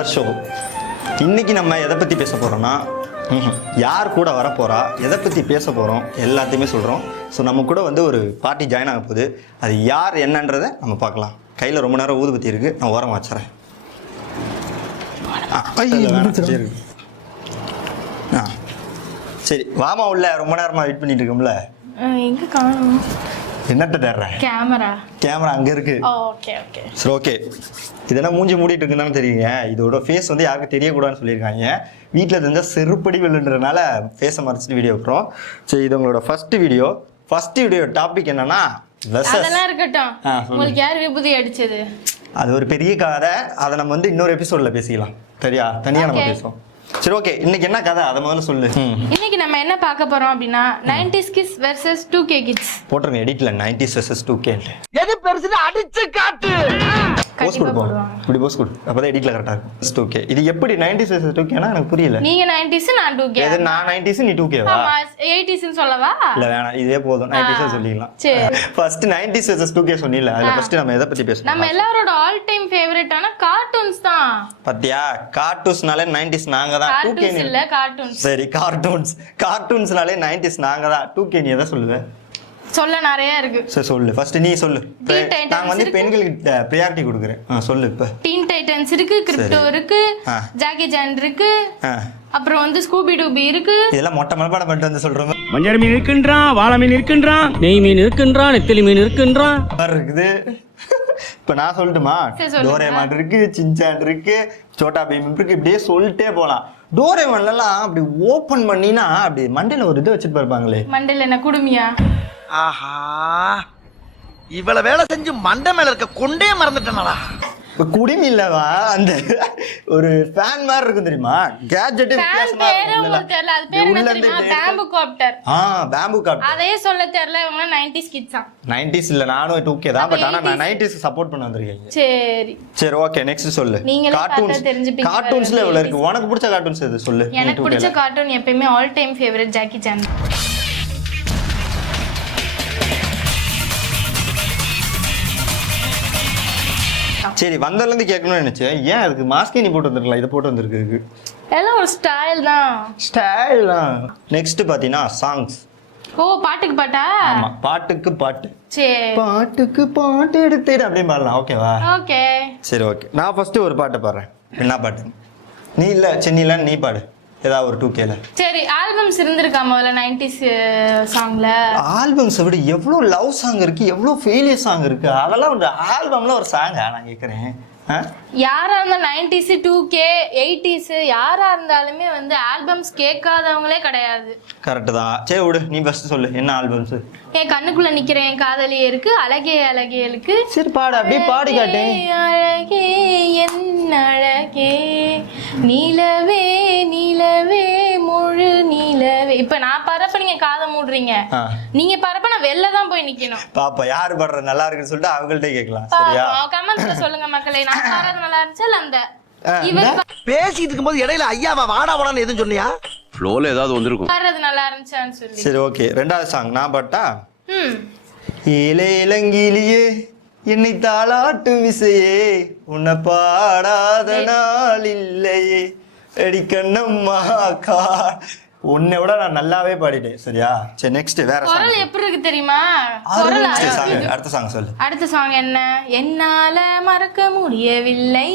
Our show. இன்னைக்கு நம்ம எதை பற்றி பேச போகிறோம்னா, யார் கூட வரப்போகிறா, எதை பற்றி பேச போகிறோம் எல்லாத்தையுமே சொல்கிறோம். ஸோ நம்ம கூட வந்து ஒரு பார்ட்டி ஜாயின் ஆக போகுது. அது யார் என்னன்றதை நம்ம பார்க்கலாம். கையில் ரொம்ப நேரம் ஊதுபத்தி இருக்குது, நான் ஓரமாக வச்சுறேன். சரி வாமா உள்ள, ரொம்ப நேரமாக வெயிட் பண்ணிட்டு இருக்கோம்ல. எங்க காணோம்? என்னட்ட தேடுறேன்? கேமரா அங்கே இருக்கு. ஓகே ஓகே சரி ஓகே. இதெல்லாம் மூஞ்சி மூடிட்டு இருக்குன்னு தெரியுங்க. இதோட ஃபேஸ் வந்து யாருக்கும் தெரியக்கூடாதுன்னு சொல்லியிருக்காங்க. வீட்டில் தெரிஞ்சால் செருப்படி விழுன்றதுனால ஃபேஸை மறைச்சிட்டு வீடியோ விட்டுறோம். சரி, இது உங்களோட ஃபர்ஸ்ட் வீடியோ டாபிக் என்னன்னா அதெல்லாம் இருக்கட்டும். உங்களுக்கு யார் விபூதி அடிச்சது? அது ஒரு பெரிய கதை. அதை நம்ம வந்து இன்னொரு எபிசோட்ல பேசிக்கலாம். சரியா? தனியா நம்ம பேசுவோம். சரி ஓகே. இன்னைக்கு என்ன கதை அதை முதல்ல சொல்லு. இன்னைக்கு நம்ம என்ன பார்க்க போறோம் அப்படின்னா 90s kids versus 2K kids. போட்டுருங்க எடிட்ல 90s versus 2K. எது பெருசுன்னு அடிச்சு காட்டு. போஸ் கொடுப்போம். இப்படி போஸ் கொடு. அப்பதான் எடிட்ல கரெக்டா இருக்கும். 2K. இது எப்படி 90s versus 2K னா எனக்கு புரியல. நீங்க 90s நான் 2K. இது நான் 90s நீ 2K வா? ஆமா 80s ன்னு சொல்லவா? இல்ல வேணாம், இதே போதும். 90s சொல்லிடலாம். சரி. First 90s versus 2K சொன்னீல. அதுல ஃபர்ஸ்ட் நம்ம எதை பத்தி பேசணும்? நம்ம எல்லாரோட ஆல் டைம் ஃபேவரட்டான கார்ட்டூன்ஸ் தான். பாத்தியா? கார்ட்டூன்ஸ்னாலே 90s நாங்க தான். 2K இல்ல கார்ட்டூன்ஸ். சரி கார்ட்டூன்ஸ்னாலே 90s நாங்க தான். 2K நீ எதை சொல்லுவ? சொல்ல நிறைய இருக்கு. சரி சொல்லு. ஃபர்ஸ்ட் நீ சொல்லு. நான் வந்து பெண்களுக்கு பிரையாரிட்டி கொடுக்குறேன். சொல்லு. இப்ப டீன் டைட்டன்ஸ் இருக்கு, கிரிப்டோ இருக்கு, ஜாக்கி சான் இருக்கு, அப்புறம் வந்து ஸ்கூபி டூபி இருக்கு. இதெல்லாம் மொட்டை மலைப்பாடம் பண்ணிட்டு வந்து சொல்றோம். மஞ்சள் மீன் இருக்கின்றான், வாழை மீன் இருக்கின்றான், நெய் மீன் இருக்கின்றான், நெத்திலி மீன் இருக்கின்றான் இருக்குது. இப்ப நான் சொல்லட்டுமா? டோரேமான் இருக்கு, சின்சான் இருக்கு, சோட்டா பீம் இருக்கு, இப்படியே சொல்லிட்டே போலாம். டோரேமான்லாம் அப்படி ஓபன் பண்ணினா அப்படி மண்டையில ஒரு இது வச்சுட்டு இருப்பாங்களே. மண்டையில என்ன குடுமியா? ஆஹா, இவ்வளவு வேலை செஞ்சு மண்டை மேல இருக்க கொண்டே மறந்துட்டேனடா. குடிமி இல்லவா, அந்த ஒரு ஃபேன் மாதிரி இருக்கும் தெரியுமா? கேட்ஜெட் வித்தியாசமா பேம்பு காப்டர். அதே சொல்ல தெரியல. இவங்க 90s கிட்ஸ் தான். 90s இல்ல, நானும் 2K தான். பட் ஆனா நான் 90s சப்போர்ட் பண்ண வந்திருக்கேன். சரி ஓகே. நெக்ஸ்ட் சொல்லு. கார்ட்டூன்ஸ்ல எவ்வளவு இருக்கு? உனக்கு பிடிச்ச கார்ட்டூன்ஸ் எது சொல்லு. எனக்கு பிடிச்ச கார்ட்டூன் எப்பவுமே all time favourite Jackie Chan. சரி, வந்ததுல இருந்து கேட்கணும்னு நினைச்சேன். ஏன் அதுக்கு மாஸ்கே நீ போட்டு வந்திருக்கலாம், இதை போட்டு வந்திருக்கு. எல்லாம் ஒரு ஸ்டைல் தான். நெக்ஸ்ட் பாத்தீங்கன்னா சாங்ஸ். ஓ, பாட்டுக்கு பாட்டா? ஆமா, பாட்டுக்கு பாட்டு. சரி, பாட்டுக்கு பாட்டு எடுத்து அப்படியே பாடலாம். ஓகேவா? ஓகே. சரி ஓகே. நான் ஃபர்ஸ்ட் ஒரு பாட்டு பாடுறேன். என்ன பாட்டு? நீ இல்ல சென்னில நீ பாடு ஏதாவது ஒரு 2Kல. சரி, ஆல்பம்ஸ் இருந்திருக்கா முதல்ல 90s சாங்ல? ஆல்பம்ஸை விட எவ்வளோ லவ் சாங் இருக்கு, எவ்வளோ ஃபெயிலியர் சாங் இருக்கு. அதெல்லாம் ஒரு ஆல்பம்ல ஒரு சாங்கா நான் கேட்குறேன். யாரா இருந்தா 90s 2K 80s யாரா இருந்தாலுமே வந்து ஆல்பம்ஸ் கேட்காதவங்களே கிடையாது. கரெக்ட் தான். சரி விடு, நீ ஃபர்ஸ்ட் சொல்லு என்ன ஆல்பம்ஸ். என் கண்ணுக்குள்ள நிக்கிறேன் காதலியே இருக்கு, அழகே அழகே இருக்கு. சரி பாடு, அப்படியே பாடி காட்டு. அழகே என் அழகே நிலவே நிலவே முழு நிலவே. இப்ப நான் பரப்ப நீங்க காதை மூடுறீங்க, நீங்க பரப்ப நான் வெளில தான் போய் நிக்கணும். பாப்பா யாரு பாடுற நல்லா இருக்குன்னு சொல்லிட்டு அவங்கள்ட்ட கேட்கலாம். சரியா? கமெண்ட்ஸ்ல சொல்லுங்க மக்களே, நான் பாடுறது நல்லா இருந்துச்சு இல்ல அந்த பேசிட்டு இருக்கும்போது இடையில ஐயாவா வாடா வாடான்னு எதுவும் சொன்னியா? ஃப்ளோல ஏதாவது வந்திருக்கும். பாடுறது நல்லா இருந்துச்சான்னு சொல்லி. சரி ஓகே. ரெண்டாவது சாங் நான் பாட்டா? ஏலே இளங்கிலியே என்னை தாளாட்டும் விசையே உன்னை பாடாத நாள் இல்லையே அடி கண்ணம்மா கா. உன்னை விட நான் நல்லாவே பாடிட்டேன். சரியா? சரி நெக்ஸ்ட் வேற சாங். குரல் எப்படி இருக்கு தெரியுமா? அடுத்த சாங் சொல்லு. அடுத்த சாங் என்ன? என்னால மறக்க முடியவில்லை,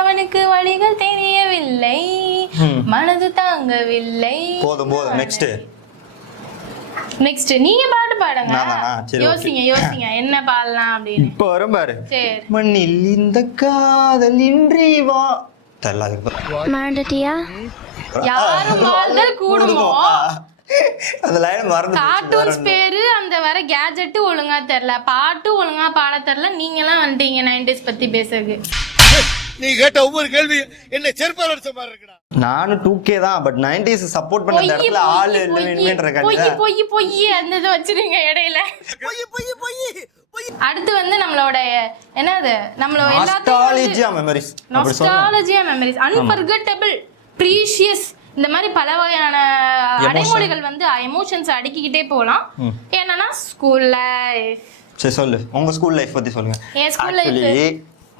அவனுக்கு வழிகள் தெரியவில்லை, மனது தாங்கவில்லை. போதும் நெக்ஸ்ட் நீங்க பாட்டு பாடுங்க. சரி யோசிங்க என்ன பாடலாம் அப்படின்னு. இப்போ வரும் பாரு. மண்ணில் இந்த காதல் இன்றி வா மறந்துட்டியா? யாரும் வாழ்தல் கூடுமோ? அந்த லைன் மறந்து. கார்ட்டூன்ஸ் பேரு அந்த வர கேஜெட் ஒழுங்கா தெரியல, பாட்டு ஒழுங்கா பாட தெரியல. நீங்க எல்லாம் வந்துட்டீங்க 90s பத்தி பேசுறதுக்கு. நீ கேட்ட ஒவ்வொரு கேள்வி என்ன செருப்பால அடிச்ச மாதிரி இருக்குடா. நானும் 2K தான், பட் 90s சப்போர்ட் பண்ண இடத்துல ஆள் இல்லைன்றதுக்காக பொய் அந்த இதை வச்சிருங்க இடையில. அடுத்து வந்து நம்மளோட என்னது, நம்மளோட நாஸ்டாலஜியா மெமரிஸ், அன்ஃபர்கெட்டபிள், ப்ரீஷியஸ், இந்த மாதிரி பல வகையான அடைமொழிகள் வந்து எமோஷன்ஸ் அடுக்கிக்கிட்டே போகலாம். என்னன்னா ஸ்கூல் லைஃப். சரி சொல்லு, உங்க ஸ்கூல் லைஃப் பத்தி சொல்லுங்க. என் school life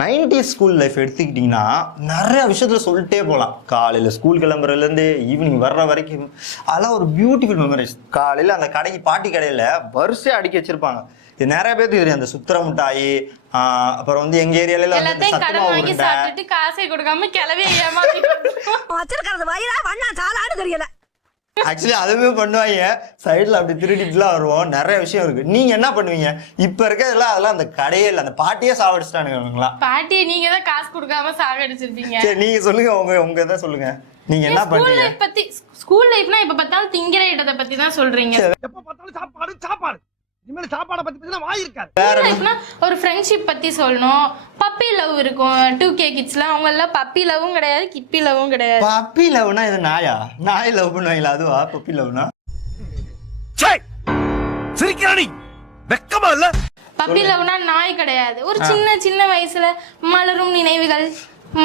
90s school life எடுத்துக்கிட்டிங்கன்னா நிறைய விஷயத்துல சொல்லிட்டே போகலாம். காலையில் ஸ்கூல் கிளம்புறதுலேருந்து ஈவினிங் வர்ற வரைக்கும் அதெல்லாம் ஒரு பியூட்டிஃபுல் மெமரிஸ். காலையில் அந்த கடைக்கு பாட்டி கடையில் வரிசையாக அடுக்கி வச்சிருப்பாங்க. இது நிறைய பேருக்கு தெரியும். அந்த சுத்திர மிட்டாயி, அப்புறம் வந்து எங்க ஏரியால எல்லாத்தையும் கடன் வாங்கி சாப்பிட்டுட்டு காசை கொடுக்காம கிளவி ஏமாத்திட்டு வச்சிருக்கிறது வயிறா வண்ணா சாலாடு தெரியல. ஆக்சுவலி அதுவுமே பண்ணுவாங்க. சைடில் அப்படி திருடிட்டுலாம் வருவோம். நிறைய விஷயம் இருக்கு. நீங்க என்ன பண்ணுவீங்க? இப்ப இருக்கிறதெல்லாம் அதெல்லாம் அந்த கடையே இல்லை, அந்த பாட்டியே சாவடிச்சிட்டானுங்களா? பாட்டியை நீங்க தான் காசு கொடுக்காம சாகடிச்சிருப்பீங்க. சரி நீங்க சொல்லுங்க, உங்க இதை சொல்லுங்க. நீங்க என்ன பண்ணுவீங்க? பத்தி ஸ்கூல் லைஃப்னா இப்ப பார்த்தாலும் திங்கிற இடத்தை பத்தி தான் சொல்றீங்க. எப்ப பார்த்தாலும் சாப்பாடு சாப்பாடு. இனிமேல் சாப்பாடை பத்தி பேசினா வாய் இருக்காது. ஒரு ஃப்ரெண்ட்ஷிப் பத்தி சொல்லணும். பப்பி லவ் இருக்கும். 2K கிட்ஸ்லாம் அவங்க எல்லாம் பப்பி லவ்வும் கிடையாது, கிப்பி லவ்வும் கிடையாது. பப்பி லவ்னா இது நாயா? நாய் லவ் பண்ணுவாங்களா? அதுவா பப்பி லவ்னா? சிரிக்கிறானி வெக்கமா இல்ல? பப்பி லவ்னா நாய் கிடையாது. ஒரு சின்ன வயசுல மலரும் நினைவுகள்,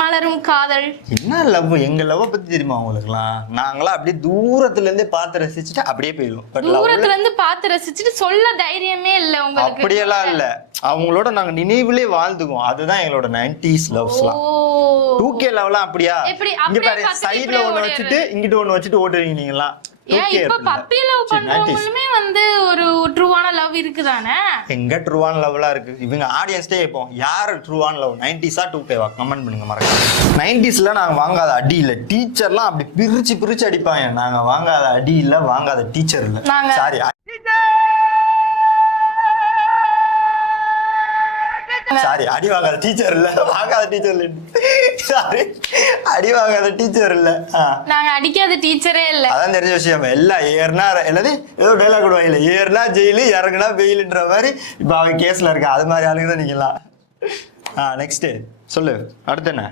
மலரும் காதல். என்ன லவ்? எங்க லவ் பத்தி தெரியுமா உங்களுக்குலாம்? நாங்களாம் அப்படியே தூரத்துல இருந்தே பார்த்து ரசிச்சுட்டு அப்படியே போயிடுவோம். தூரத்துல இருந்து பார்த்து ரசிச்சுட்டு சொல்ல தைரியமே இல்ல உங்களுக்கு. அப்படியெல்லாம் இல்ல, அவங்களோட நாங்க நினைவுலே வாழ்ந்துக்குவோம். அதுதான் எங்களோட 90s லவ்ஸ்லாம். 2K லவ்லாம் அப்படியா? இங்க பாரு, சைடுல ஒண்ணு வச்சுட்டு இங்கிட்ட ஒண்ணு வச்சுட்டு ஓடுறீங்க நீங்கலாம். இப்ப பப்பி லவ் பண்றவங்களுமே வந்து ஒரு ட்ரூவான லவ் இருக்குதானே? எங்க ட்ரூவான லவ்லாம் இருக்கு? இவங்க ஆடியன்ஸ்டே இப்போ யாரு ட்ரூவான லவ் 90s-ஆ 2K-வா? கமெண்ட் பண்ணுங்க மறக்காம. 90s-ல நாங்க வாங்காத அடி இல்ல. டீச்சர்லாம் அப்படி பிரிச்சு அடிப்பாங்க. நாங்க வாங்காத அடி இல்ல, வாங்காத டீச்சர் இல்ல. சாரி, சாரி, அடி வாங்காத டீச்சர் இல்ல, வாங்காத டீச்சர் இல்ல. சாரி, அடி வாங்காத டீச்சர் இல்ல, நாங்க அடிக்காத டீச்சரே இல்ல. அதான் தெரிஞ்ச விஷயம். எல்லாம் ஏறுனா என்னது ஏதோ டைலாக் விடுவாங்க, ஏறுனா ஜெயிலு இறங்குனா வெயிலுன்ற மாதிரி இப்ப அவன் கேஸ்ல இருக்க. அது மாதிரி ஆளுங்க தான் நீங்கலாம். நெக்ஸ்ட் சொல்லு, அடுத்து என்ன?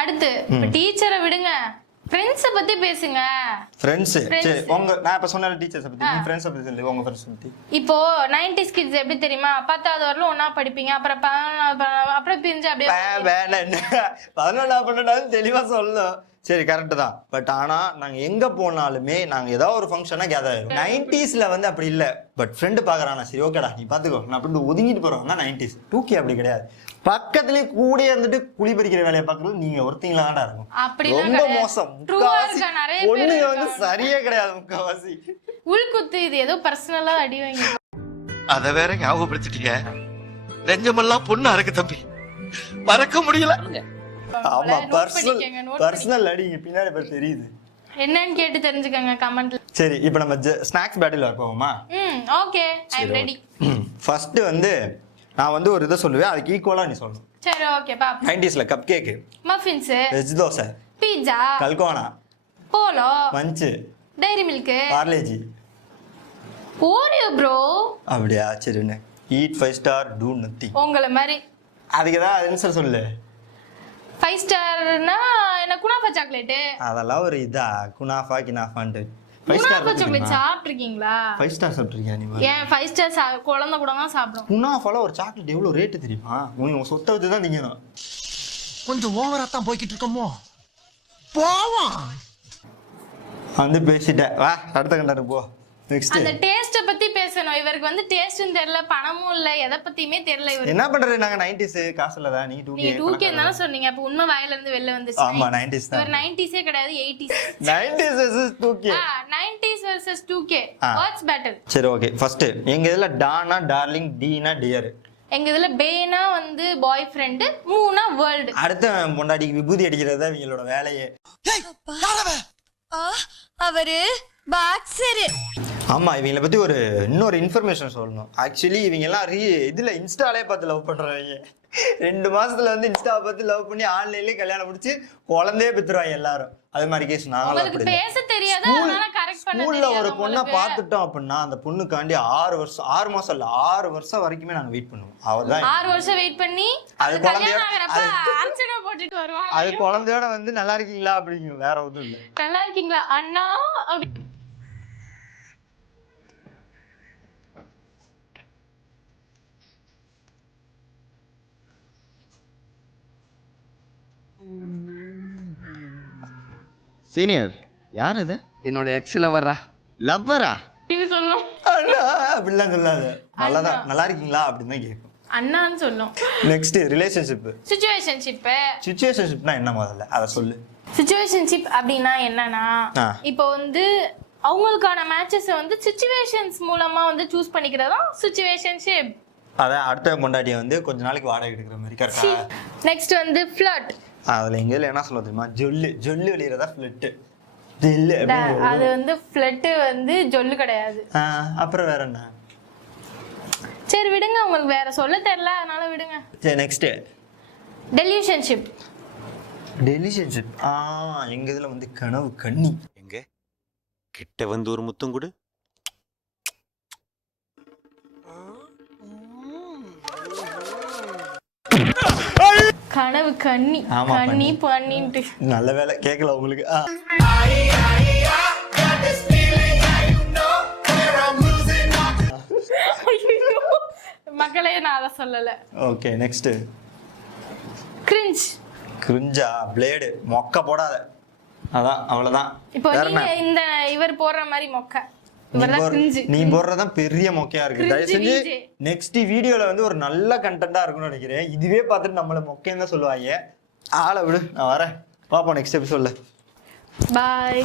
அடுத்து டீச்சரை விடுங்க, ஃப்ரெண்ட்ஸை பத்தி பேசுங்க. ஃப்ரெண்ட்ஸ் சரி, நான் இப்ப சொன்ன டீச்சர்ஸ் பத்தி, நீ ஃப்ரெண்ட்ஸ் பத்தி சொல்லு. உங்க ஃப்ரெண்ட்ஸ் பத்தி. இப்போ 90s கிட்ஸ் எப்படி தெரியுமா? 10வது வரலும் ஒண்ணா படிப்பீங்க, அப்புறம் 11 அப்புறம் பிரிஞ்சு அப்படியே வேணாம். 11 12 தெளிவா சொல்லணும். சரி கரெக்ட் தான். பட் ஆனா நாங்க எங்க போனாலுமே நாங்க ஏதாவது ஒரு ஃபங்க்ஷனா கேதர் ஆயிரும். 90s-ல வந்து அப்படி இல்ல. பட் ஃப்ரெண்டு பாக்குறானா, சரி ஓகேடா நீ பாத்துக்கோ, நான் அப்படி ஒதுங்கிட்டு போறோம். 90s. 2K அப்படி கிடையாது. பக்கத்துலயே கூட இருந்துட்டு குழி பறிக்கிற வேலையை பாக்குறது நீங்க ஒருத்தீங்களா தான்டா இருக்கும். ரொம்ப மோசம். பொண்ணுங்க வந்து சரியே கிடையாது. முக்காவாசி உள்குத்து. இது ஏதோ பர்சனலா அடி வாங்கி அத வேற ஞாபகப்படுத்திட்டீங்க. நெஞ்சமெல்லாம் பொண்ணு அறக்கு தம்பி, மறக்க முடியல. ஆமா, பர்சனல் அடிங்க பின்னாடி பேர் தெரியுது. என்னன்னு கேட்டு தெரிஞ்சுக்கங்க கமெண்ட்ல. சரி இப்போ நம்ம ஸ்நாக்ஸ் பேட்டில் போவோமா? Okay, I am ready. First வந்து நான் வந்து ஒரு இதை சொல்லுவேன், அதுக்கு ஈக்குவலா நீ சொல்லணும். சரி ஓகே பா. 90s-ல cupcake, muffins, veg dosa, pizza, கல்கோனா, Polo, punch, dairy milk, Parle G, Oreo bro. அப்படியா? சரிண்ணே. Eat 5 star, do nothing. உங்களை மாதிரி. அதுக்கு தான் ஆன்சர் சொல்லு. 5 ஸ்டார்னா என்ன? குனாஃபா சாக்லேட். அதெல்லாம் ஒரு இதா? குனாஃபா கினாஃபான்ட்டு 5 குனாஃபா ஸ்டார் சாக்லேட் சாப்பிட்ருக்கீங்களா? 5 ஸ்டார் சாப்பிட்ருக்கியா நீ? ஏன் 5 ஸ்டார் குழந்தை கூட தான் சாப்பிடும். குனாஃபால ஒரு சாக்லேட் எவ்வளோ ரேட்டு தெரியுமா? உங்க சொத்தை வச்சு தான் திங்கணும். கொஞ்சம் ஓவரா தான் போய்கிட்டு இருக்கோமோ. போவோம் வந்து பேசிட்டேன். வா அடுத்த கண்டாரு போ. நெக்ஸ்ட் அந்த டேஸ்ட பத்தி பேசணும். இவருக்கு வந்து டேஸ்டும் தெரியல, பணமும் இல்ல, எதை பத்தியுமே தெரியல. இவருக்கு என்ன பண்றது? நாங்க 90s காசு இல்ல தான். நீ 2K தான சொன்னீங்க. அப்ப உண்மை வாயில இருந்து வெளில வந்துச்சு. ஆமா 90s தான். இவர் 90s-ஏ கிடையாது, 80s. 90s versus 2K. 90s versus 2K. What's better? சரி ஓகே. ஃபர்ஸ்ட் எங்க இதுல டானா டார்லிங், டீனா டியர். எங்க இதுல பேனா வந்து பாய் ஃப்ரெண்ட், மூனா வேர்ல்ட். அடுத்த பொண்டாட்டிக்கு விபூதி அடிக்கிறது தான் இவங்களோட வேலையே. அவரு பாக்ஸர். ஆமா, இவங்களை பத்தி ஒரு இன்னொரு இன்ஃபர்மேஷன் சொல்லணும். ஆக்சுவலி இவங்க எல்லாம் இதுல இன்ஸ்டாலே பார்த்து லவ் பண்றாங்க. 2 மாசத்துல வந்து இன்ஸ்டாவை பார்த்து லவ் பண்ணி ஆன்லைன்லயே கல்யாணம் முடிச்சு குழந்தையே பெற்றுவாங்க எல்லாரும். அது மாதிரி கேஸ் நாங்களும் அப்படி பேச தெரியாது, அதனால கரெக்ட் பண்ண தெரியாது. ஸ்கூல்ல ஒரு பொண்ணை பார்த்துட்டோம் அப்படின்னா அந்த பொண்ணுக்காண்டி 6 மாசம் இல்ல 6 வருஷம் வரைக்குமே நாங்க வெயிட் பண்ணுவோம். அவதான் 6 வருஷம் வெயிட் பண்ணி அது குழந்தையோட அர்ச்சனை போட்டுட்டு வருவாங்க. அது குழந்தையோட வந்து நல்லா இருக்கீங்களா அப்படிங்க, வேற ஒன்றும் இல்லை. நல்லா இருக்கீங்களா அண்ணா? சீனியர் யார் இது? என்னோட எக்ஸ் லவ்வரா. லவ்வரா? இது சொல்லணும் அப்படிலாம் சொல்லாத. நல்லா இருக்கீங்களா அப்படின்னு தான் கேட்கும். அண்ணான்னு சொல்லும். Next relationship. சிச்சுவேஷன்ஷிப்னா என்ன முதல்ல அதை சொல்லு. சிச்சுவேஷன்ஷிப் அப்படின்னா என்னன்னா, இப்போ வந்து அவங்களுக்கான மேட்சஸ் வந்து சிச்சுவேஷன்ஸ் மூலமா வந்து சூஸ் பண்ணிக்கிறதா சிச்சுவேஷன்ஷிப். அதான் அடுத்த பொண்டாட்டியை வந்து கொஞ்ச நாளைக்கு வாடகை எடுக்கிற மாதிரி கரெக்டா. நெக்ஸ்ட் வந்து ஃப்ளர்ட். அதுல எங்க என்ன சொல்ல தெரியுமா, ஜொல்லு ஜொல்லு வெளியறதா ஃப்ளட். அது வந்து ஃப்ளட் வந்து ஜொல்லு கிடையாது. அப்புறம் வேற என்ன? சரி விடுங்க, உங்களுக்கு வேற சொல்ல தெரியல அதனால விடுங்க. சரி நெக்ஸ்ட் டெலியூஷன்ஷிப். டெலிஷன்ஷிப் எங்க இதுல வந்து கனவு கண்ணி. எங்க கிட்ட வந்து ஒரு முத்தம் கொடு. கனவு கண்ணி. கண்ணி பண்ணிட்டு நல்ல வேலை கேட்கல உங்களுக்கு. மக்களே நான் அதை சொல்லல. Okay next cringe. கிரிஞ்சா பிளேடு மொக்க போடாத. அதான் அவ்வளவுதான். இப்போ நீங்க இந்த இவர் போடுற மாதிரி மொக்க. நீ போடுறதான் பெரிய மொக்கையா இருக்கு. தயவு செஞ்சு நெக்ஸ்ட் வீடியோல வந்து ஒரு நல்ல கண்டென்ட்டா இருக்கும்னு நினைக்கிறேன். இதுவே பார்த்துட்டு நம்மள மொக்கைன்னு தான் சொல்லுவாங்க. ஆளை விடு, நான் வரேன். பாப்போம் நெக்ஸ்ட் எபிசோட்ல. பாய்.